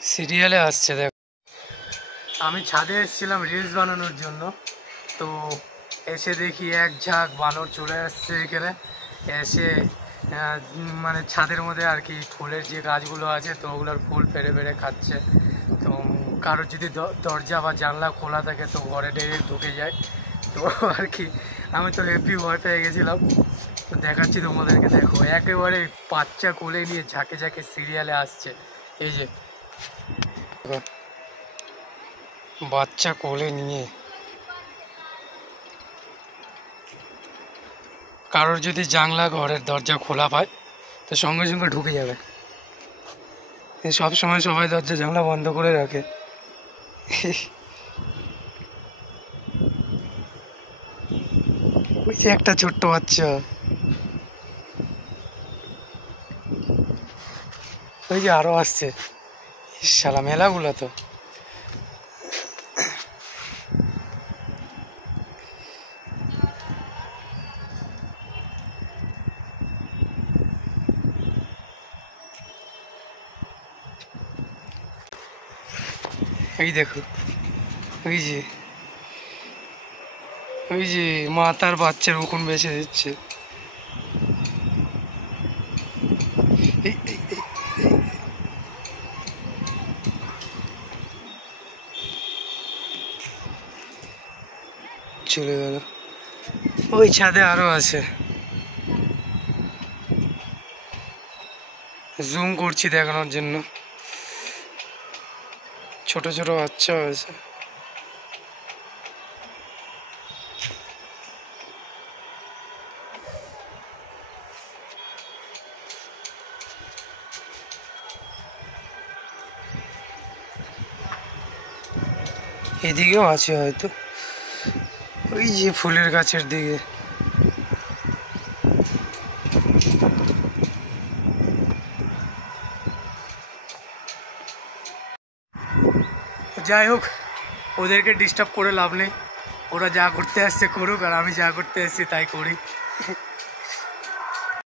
সিরিয়ালে আসছে দেখ। আমি ছাদে এসেছিলাম রিলস বানানোর জন্য, তো এসে দেখি এক ঝাঁক বানর চলে আসছে এখানে। এসে মানে ছাদের মধ্যে আর কি ফুলের যে গাছগুলো আছে তো ওগুলোর ফুল পেড়ে পেড়ে খাচ্ছে। তো কারোর যদি দরজা বা জানলা খোলা থাকে তো ঘরে ডাইরেক্ট ঢুকে যায়। তো আর কি আমি তো হেভি ভয় পেয়ে গেছিলাম। তো দেখাচ্ছি তোমাদেরকে, দেখো একেবারে বাচ্চা কোলে নিয়ে ঝাঁকে ঝাঁকে সিরিয়ালে আসছে। এই যে বাচ্চা কোলে নিয়ে, কারোর যদি জানলা ঘরের দরজা খোলা পায় তো সঙ্গে সঙ্গে ঢুকে যাবে। সব সময় সবাই দরজা জানলা বন্ধ করে রাখে। ওই যে একটা ছোট্ট বাচ্চা, ওই যে আরো আসছে। শালা মেলাগুলো তো এই দেখো, ওই যে মা তার বাচ্চার উকুন বেছে দিচ্ছে। চলে গেল। ওই ছাদে আরো আছে, জুম করছি দেখানোর জন্য। ছোট ছোট বাচ্চা আছে। এদিকেও আছে হয়তো, ওই যে ফুলের গাছের দিকে। যাই হোক, ওদেরকে ডিস্টার্ব করে লাভ নেই, ওরা যা করতে আসছে করুক, আর আমি যা করতে এসেছি তাই করি।